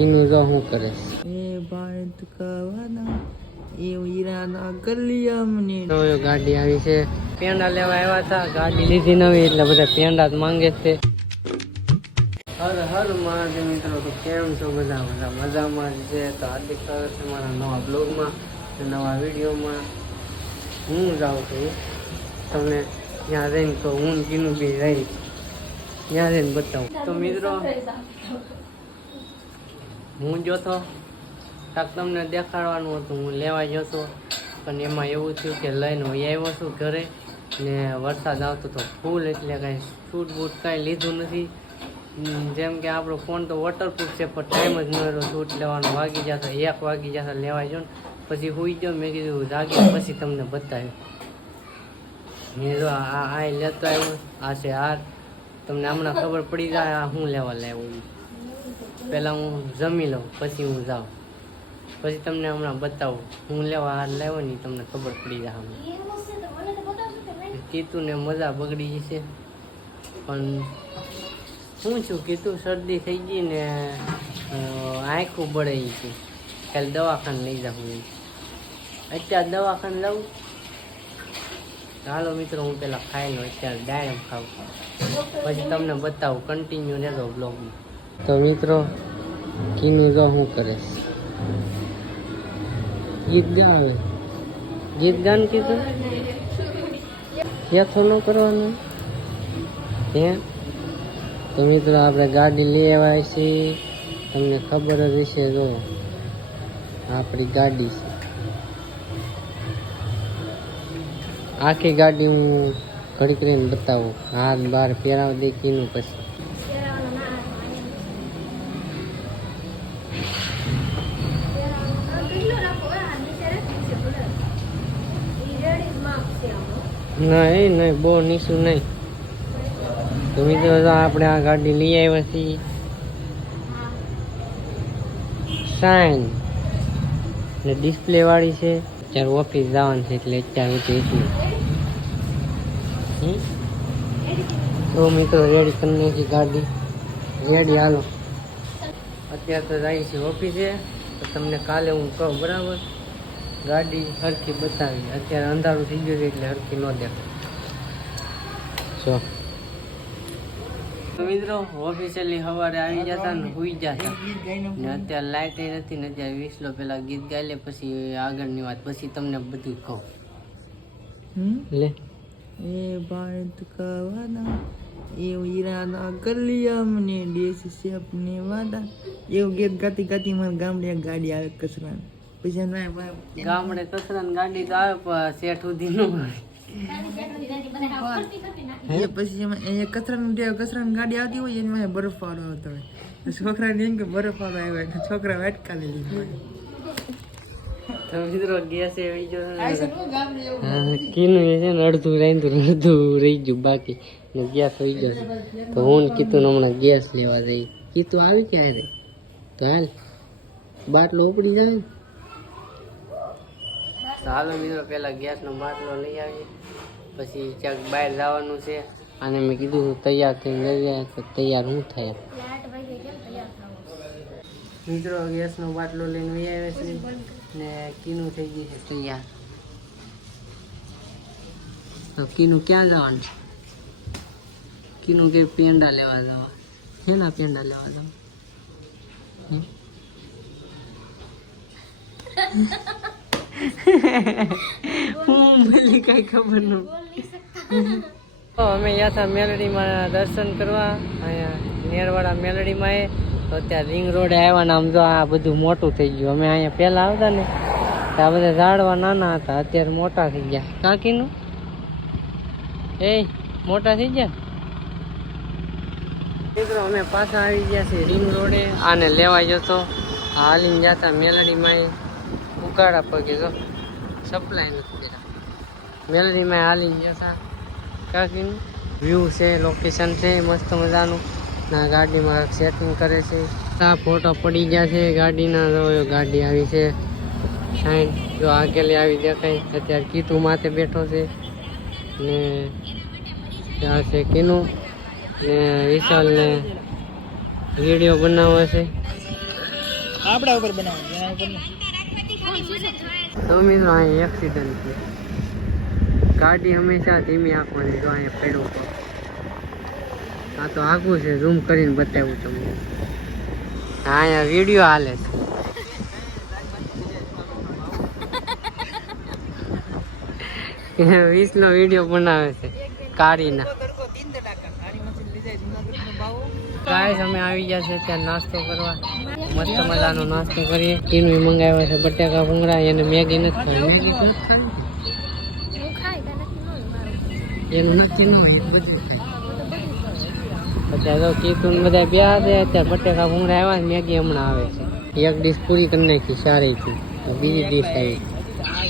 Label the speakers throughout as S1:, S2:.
S1: કીનું જો હું કરે
S2: એ ભારત કવાના એ ઈરાના કર લિયા મને
S1: તો ગાડી આવી છે. પેંડા લેવા આવ્યા હતા ગાડી લીધી નવી એટલે બધા પેંડા જ માંગે છે. હર હર મહાદેવ મિત્રો તો કેમ છો બધા? બધા મજામાં જ છે. તો હાર્દિક સ્વાગત છે મારા નવા બ્લોગમાં નવા વિડીયોમાં? હું જાઉં છું તમને ત્યાં રહીને તો હું કીનું બી રહી. ત્યાં રહીને બતાવું. તો મિત્રો હું જોતો, કાંક તમને દેખાડવાનું હતું, હું લેવા જતો, પણ એમાં એવું થયું કે લઈને હું આવ્યો છું ઘરે ને વરસાદ આવતો તો ફૂલ એટલે કાંઈ સૂટ બૂટ કાંઈ લીધું નથી. જેમ કે આપણો ફોન તો વોટરપ્રૂફ છે, પણ ટાઈમ જ ન રહ્યો શૂટ લેવાનો. વાગી જતો એક વાગી જતા લેવા જો ને. પછી હું ગયો, મેં કીધું, જાગી પછી તમને બતાવ્યું. મેં જો આ આ લેતો આવ્યો, આ છે હાર. તમને હમણાં ખબર પડી જાય, આ હું લેવા લાવ્યો. પહેલાં હું જમી લઉં પછી હું જાઉં. પછી તમને હમણાં બતાવું. હું લેવા હાર લાવ્યો ને તમને ખબર પડી જાય હમણાં. કીધું ને મજા બગડી જશે પણ શું છું કીધું શરદી થઈ ગઈ ને આંખું બળે છે. કાલે દવાખાને લઈ જાઉં અત્યારે દવાખાને લઉં ચાલો મિત્રો હું પેલા ખાઈ લઉં અત્યારે ડાયમ ખાઉં. પછી તમને બતાવું કન્ટિન્યુ રહેતો બ્લોગમાં તો મિત્રો, કીનું જો શું કરે ગીત ગાવે. ગીત ગાન કીધું? ક્યાં ન કરવાનું? હે તો મિત્રો, આપણે ગાડી લઈ આવ્યા છીએ. તમને ખબર જ હશે, જો. આપણી ગાડી છે. આખી ગાડી હું ઘડી કરીને બતાવું. હાથ બહાર પહેરાવ દે કીનું પછી. નહીં નહીં, બહુ નીચું નહીં. તો મિત્રો આપણે આ ગાડી લઈ આવ્યા છીએ. સાઈન ને ડિસ્પ્લે વાળી છે. અત્યારે ઓફિસ જવાનું છે એટલે અત્યારે હું એટલું? તો મિત્રો રેડી કરી નાખી ગાડી. રેડી હાલો. અત્યારે તો જાય છે ઓફિસે તો તમને કાલે હું કહું, બરાબર? ગાડી હરખી બતાવી. અત્યારે અંધારું થઈ ગયું છે એટલે હરખી ન દેખાય. જો. મિત્રો ઓફિશિયલી સવારે આવી જતા ને હુઈ જતા ને અત્યારે લાઇટ નથી ને અત્યારે વીસલો પેલા ગીત ગાઈ લે પછી આગળની વાત પછી તમને બધું કહું.
S2: હમ?
S1: લે.
S2: એ ભારત કા વાદા એ ઈરાદા કર લિયા મને દેશ સે અપને વાદા. એવું ગીત ગાતી ગાતી મારા ગામડે ગાડી આવે કચરા ભાઈ,
S1: ગામડે કચરા ગાડી તો આવે પણ શેઠ સુધી ન આવે
S2: એ પછી એમાં ડે- કચરાની ગાડી આવતી હોય એની બરફ વાળો આવતો હોય. છોકરાને એમ કે બરફ વાળો આવ્યો છોકરા વાટકા લઈ લીધો
S1: ગેસ એ આવી ગયો છે હા, કીનું એ છે ને અડધું રાંધું ને અડધું રહી ગયું બાકી ને ગેસ હોઈ ગયો તો હું ને કીધું ને હમણાં ગેસ લેવા જઈ. કીધું આવી ક્યારે? તો હાલ બાટલો ઉપડી જાય ને. હાલો મિત્રો, પેલા ગેસનો બાટલો લઈ આવીએ. પછી ક્યાંક બહાર જવાનું છે. અને મેં કીધું તું તૈયાર થઈને લઈ જાય, તો તૈયાર હું થાય? મિત્રો, ગેસનો બાટલો લઈને લઈ આવે છે ને કીનું થઈ ગયું છે તૈયાર. તો કીનું ક્યાં જવાનું છે? કીનું કે પેંડા લેવા જવા. શેના પેંડા લેવા જવા? હું ભલે કઈ ખબર ન તો અમે યાથા મેલડીમાં દર્શન કરવા. અહીંયા નેરવાડા મેલડીમાં એ. તો ત્યાં રિંગ રોડે આવ્યા ને આમ જો આ બધું મોટું થઈ ગયું. અમે અહીંયા પહેલા આવતા ને આ બધા ઝાડવા નાના હતા. અત્યારે મોટા થઈ ગયા. કાકીનું? એ, મોટા થઈ ગયા? મિત્રો, અમે પાછા આવી ગયા છે રિંગ રોડે. આને લેવા જતો. હાલીને જતા મેલડીમાં ઉગાડા પગે જો. સપ્લાય નથી દેતા મેલડીમાં હાલી જતા કાકીનું વ્યૂ છે લોકેશન છે, મસ્ત મજાનું. ના, ગાડીમાં સેટિંગ કરે છે. આ ફોટો પડી ગયા છે ગાડીના જો ગાડી આવી છે. સાઈડ જો આગેલી આવી દેખાય, અત્યારે કીતું માથે બેઠો છે. ને ત્યાં છે કીનું. ને વિશાલને વીડિયો બનાવે છે.
S2: આપણા ઉપર બનાવવાનું.
S1: તો મિત્રો અહીં એક્સિડન્ટ છે. ગાડી હંમેશા ધીમી આંખવાની જો અહીંયા પડ્યું આ તો આગું છે ઝૂમ કરીને બતાવું તમને. અહીંયા વીડિયો હાલે છે. વીસ નો વીડિયો બનાવે છે,
S2: કારીના.
S1: ગાઈસ, અમે આવી ગયા છે ત્યાં નાસ્તો કરવા. મસ્ત મજાનો નાસ્તો કરીએ. ટીનું મંગાવ્યા છે બટાકા ભૂંગળા એને મેગી નથી ખાવી. મેગી નથી ખાવી? એનું નથી ન હોય બધું અત્યારે તો કીધું બધા બે છે અત્યારે બટાકા ભૂંગળા આવ્યા મેગી હમણાં આવે છે. એક ડીશ પૂરી કરી નાખી સારી થી બીજી ડીશ આવી.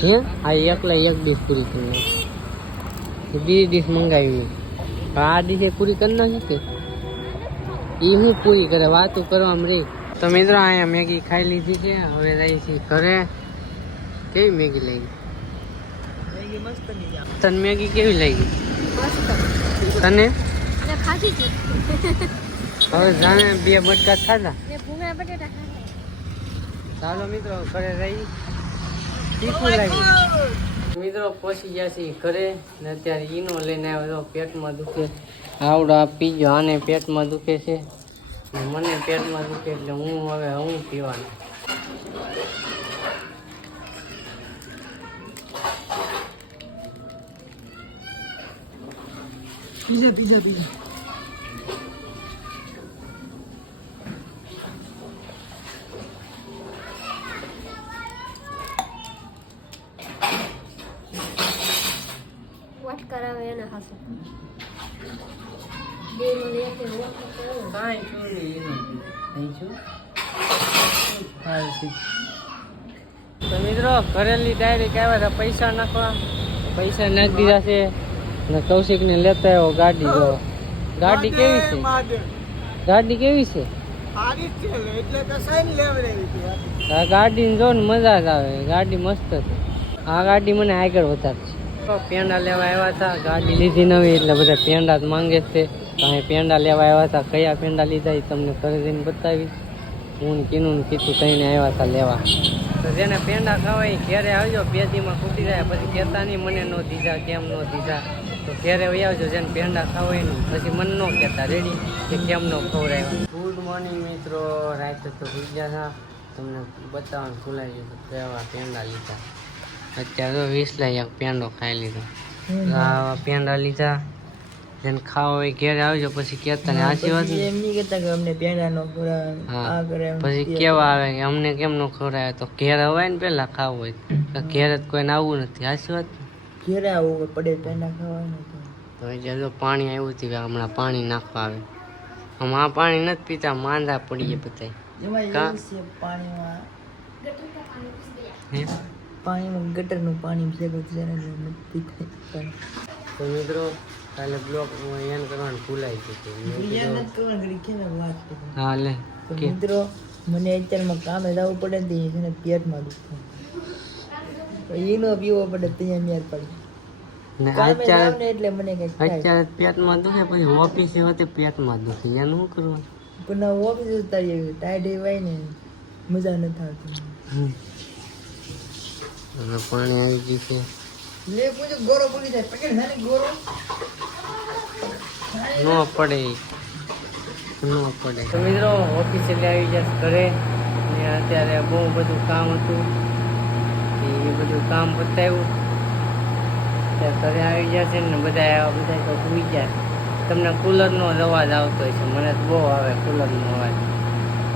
S1: હે? આ એકલા એક ડીશ પૂરી કરી નાખી. બીજી ડીશ મંગાવી. મેં આ ડીશે પૂરી કરી નાખી કે? એ હું પૂરી કરે? વાતો કરવામાં રહી. તો મિત્રો અહીંયા મેગી ખાઈ લીધી છે. હવે જઈએ છીએ ઘરે. કેવી મેગી લાગી? તને મેગી કેવી લાગી? તને? હવે જાણે બે બટકા ખાધા. ચાલો મિત્રો ઘરે રહી. તીખું લાગ્યું. મિત્રો પહોંચી ગયા છીએ ઘરે. ને અત્યારે ઈનો લઈને આવ્યો પેટમાં દુખે. આવડો આ પીજો આને પેટમાં દુખે છે. મને પેટમાં દુખે એટલે હું હવે હું પીવાનું
S2: ત્રીજા ત્રીજા ત્રીજા
S3: વોટ કરાવે એના હાસુ
S1: કાંઈ છું નહીં નહીં છું? તો મિત્રો ઘરેલી ડાયરેક્ટ આવ્યા હતા? પૈસા નાખવા? પૈસા નાખી દીધા છે. ને કૌશિકને લેતા આવ્યો ગાડી જો. ગાડી કેવી છે? ગાડી કેવી છે? આ. ગાડીને જો ને મજા જ આવે. ગાડી મસ્ત છે. આ ગાડી મને આગળ વધારે છે. પેંડા લેવા આવ્યા હતા. ગાડી લીધી નવી એટલે બધા પેંડા જ માંગે જ છે. તો અહીં પેંડા લેવા આવ્યા હતા. કયા પેંડા લીધા એ તમને ઘરે જઈને બતાવીશ. હું કીનું કીધું કહીને આવ્યા હતા લેવા. તો જેને પેંડા ખાવા એ ઘેરે આવજો બે ખૂટી જાય. પછી કહેતા નહીં, મને ન દીધા, કેમ ન દીધા? તો ઘેરે વહી આવજો, જેને પેંડા ખાવાય ને, પછી મને ન કહેતા, રેડી, કે કેમ ન ખવડાવ્યા? ગુડ મોર્નિંગ મિત્રો. રાતે તો ભૂલ ગયા હતા. તમને બતાવવાનું ભૂલાઈ ગયું કેવા પેંડા લીધા. અત્યારે તો વીસ એક પેંડો ખાઈ લીધો. આવા પેંડા લીધા. જેને ખાવા હોય ઘેરે આવજો પછી કેતા ને આશીર્વાદ
S2: એમ નહીં કેતા કે અમને પેંડા નો ખવડાવે, આ કરે
S1: પછી કેવા આવે કે અમને કેમ નો ખવડાવે? તો ઘેર અવાય ને પેલા ખાવું હોય. તો ઘેર જ કોઈને આવવું નથી આશીર્વાદ
S2: ઘેર? આવવું પડે પેંડા ખાવાનું તો.
S1: તો જો પાણી આવ્યું હતું હમણાં પાણી નાખવા આવે. હમણાં આ પાણી નથી પીતા માંદા પડીએ બધા
S2: પાણીમાં ગટરનું પાણી ભેગું છે ને નથી પીતા.
S1: તો મિત્રો કાલે બ્લોક એન કરવાનું ભૂલાઈ ગયું હા લે
S2: મિત્રો મને અત્યારમાં કામે જવું પડે ને તો એ છે પેટમાં દુખે તો એનો પીવો પડે ત્યાં મેર પડી.
S1: ને અત્યારે
S2: એટલે મને
S1: અત્યારે પેટમાં દુખે પછી ઓફિસે હોતે પેટમાં દુખે. એનું શું કરવાનું?
S2: પણ ઓફિસ જતા રહીએ ટાઈડ એવાય ને મજા નથી આવતી.
S1: પાણી આવી ગયું છે.
S2: લે ગોરો પડી જાય પકડ નાની ગોરો.
S1: નો પડે. નો પડે. તો મિત્રો ઓફિસે આવી જશે ઘરે. ને અત્યારે બહુ બધું કામ હતું. એ બધું કામ પતાવ્યું. ત્યારે ઘરે આવી જશે ને બધા બધા તો સુઈ જાય તમને કુલરનો નો અવાજ આવતો હોય છે. મને તો બહુ આવે કુલરનો અવાજ.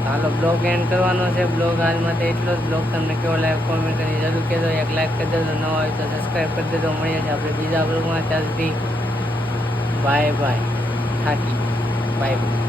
S1: હાલો બ્લોગ એન્ડ કરવાનો છે. બ્લોગ હાલ માટે એટલો જ બ્લોગ તમને કેવો લાઈક કોમેન્ટ કરી જરૂર કહેજો. એક લાઈક કરી દેજો. ન હોય તો સબસ્ક્રાઈબ કરી દેજો. મળીએ છીએ આપણે બીજા બ્લોગમાં ત્યાં સુધી બાય બાય થાકી. Bye bye